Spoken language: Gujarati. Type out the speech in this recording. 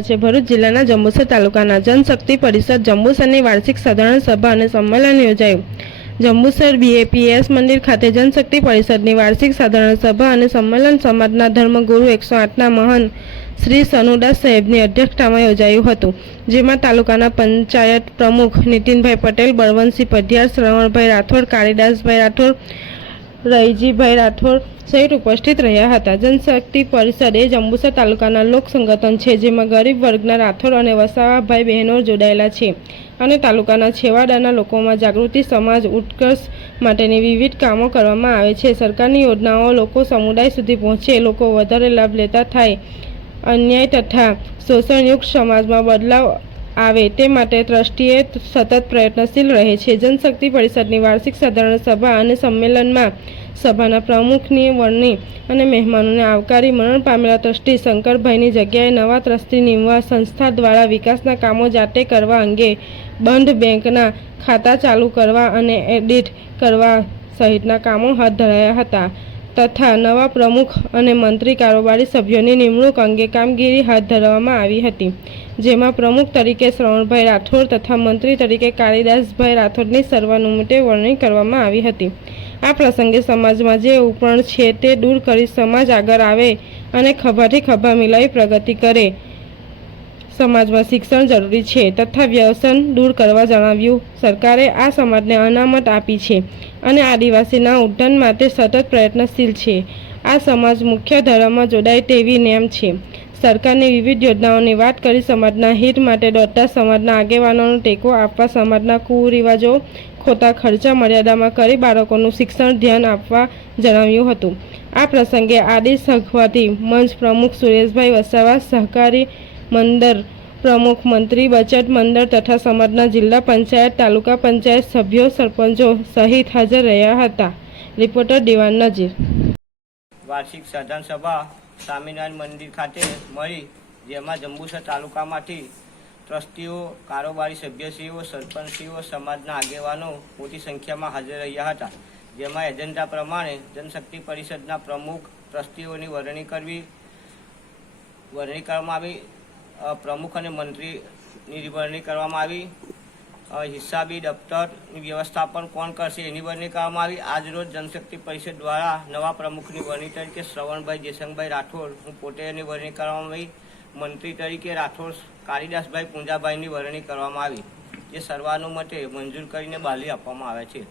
રહ્યા છે। ભરૂચ જિલ્લાના જંબુસર તાલુકાના જનશક્તિ પરિષદ જંબુસરની વાર્ષિક સાધારણ સભા અને સંમેલન યોજાયું। જંબુસર BAPS મંદિર ખાતે જનશક્તિ પરિષદની વાર્ષિક સાધારણ સભા અને સંમેલન સમાજના ધર્મગુરુ 108ના મહંત શ્રી સનુદાસ સાહેબની અધ્યક્ષતામાં યોજાયું હતું, જેમાં તાલુકાના પંચાયત પ્રમુખ નીતિનભાઈ પટેલ, બળવંતસિંહ પઢિયાર, શ્રવણભાઈ રાઠોડ, કાળીદાસભાઈ રાઠોડ, રઈજીભાઈ રાઠોડ સહિત ઉપસ્થિત રહ્યા હતા। જનશક્તિ પરિષદ એ જંબુસર તાલુકાના લોક સંગઠન છે, જેમાં ગરીબ વર્ગના રાઠોડ અને વસાવા ભાઈ બહેનો જોડાયેલા છે અને તાલુકાના છેવાડાના લોકોમાં જાગૃતિ, સમાજ ઉત્કર્ષ માટેની વિવિધ કામો કરવામાં આવે છે। સરકારની યોજનાઓ લોકો સમુદાય સુધી પહોંચે, લોકો વધારે લાભ લેતા થાય, અન્યાય તથા શોષણયુક્ત સમાજમાં બદલાવ આવે તે માટે ટ્રસ્ટીએ સતત પ્રયત્નશીલ રહે છે। જનશક્તિ પરિષદની વાર્ષિક સાધારણ સભા અને સંમેલનમાં સભાના પ્રમુખની વરણી અને મહેમાનોને આવકારી મરણ પામેલા ટ્રસ્ટી શંકરભાઈની જગ્યાએ નવા ટ્રસ્ટી નીમવા, સંસ્થા દ્વારા વિકાસના કામો જાતે કરવા અંગે બંધ બેંકના ખાતા ચાલુ કરવા અને એડિટ કરવા સહિતના કામો હાથ ધરાયા હતા તથા નવા પ્રમુખ અને મંત્રી કારોબારી સભ્યોની નિમણૂક અંગે કામગીરી હાથ ધરવામાં આવી હતી, જેમાં પ્રમુખ તરીકે શ્રવણભાઈ રાઠોડ તથા મંત્રી તરીકે કાળીદાસભાઈ રાઠોડની સર્વાનુમતે વરણી કરવામાં આવી હતી। આ પ્રસંગે સમાજમાં જે ઉપરણ છે તે દૂર કરી સમાજ આગળ આવે અને ખભાથી ખભા મિલાવી પ્રગતિ કરે। સમાજમાં શિક્ષણ જરૂરી છે તથા વ્યસન દૂર કરવા જણાવ્યું। સરકારે આ સમાજને અનામત આપી છે અને આદિવાસીના ઉત્થાન માટે સતત પ્રયત્નશીલ છે। આ સમાજ મુખ્ય ધારામાં જોડાય તેવી નેમ છે। સરકારની વિવિધ યોજનાઓની વાત કરી સમાજના હિત માટે દોડતા સમાજના આગેવાનોનો ટેકો આપવા, સમાજના કુરિવાજો ખોટા ખર્ચા મર્યાદામાં કરી બાળકોનું શિક્ષણ ધ્યાન આપવા જણાવ્યું હતું। આ પ્રસંગે આદિ સહકારી મંચ પ્રમુખ સુરેશભાઈ વસાવા, સહકારી મંડળ પ્રમુખ, મંત્રી બચત મંડળ તથા સમાજના જિલ્લા પંચાયત, તાલુકા પંચાયત સભ્યો, સરપંચો સહિત હાજર રહ્યા હતા। રિપોર્ટર દિવાન નજીર। વાર્ષિક સાધારણ સભા સ્વામિનારાયણ મંદિર ખાતે મળી, જેમાં જંબુસર તાલુકામાંથી ટ્રસ્ટીઓ, કારોબારી સભ્યશ્રીઓ, સરપંચશ્રીઓ, સમાજના આગેવાનો મોટી સંખ્યામાં હાજર રહ્યા હતા, જેમાં એજન્ડા પ્રમાણે જનશક્તિ પરિષદના પ્રમુખ ટ્રસ્ટીઓની વરણી કરવામાં આવી, પ્રમુખ અને મંત્રીની વરણી કરવામાં આવી, હિસાબી દફતરની વ્યવસ્થાપન કોણ કરશે એની વરણી કરવામાં આવી। આજરોજ જનશક્તિ પરિષદ દ્વારા નવા પ્રમુખની વરણી તરીકે શ્રવણભાઈ જેસંગભાઈ રાઠોડ, હું પોતેની વરણી કરવામાં આવી, મંત્રી તરીકે રાઠોડ કાળીદાસભાઈ પૂંજાભાઈની વરણી કરવામાં આવી, જે સર્વાનુમતે મંજૂર કરીને બહાલી આપવામાં આવે છે।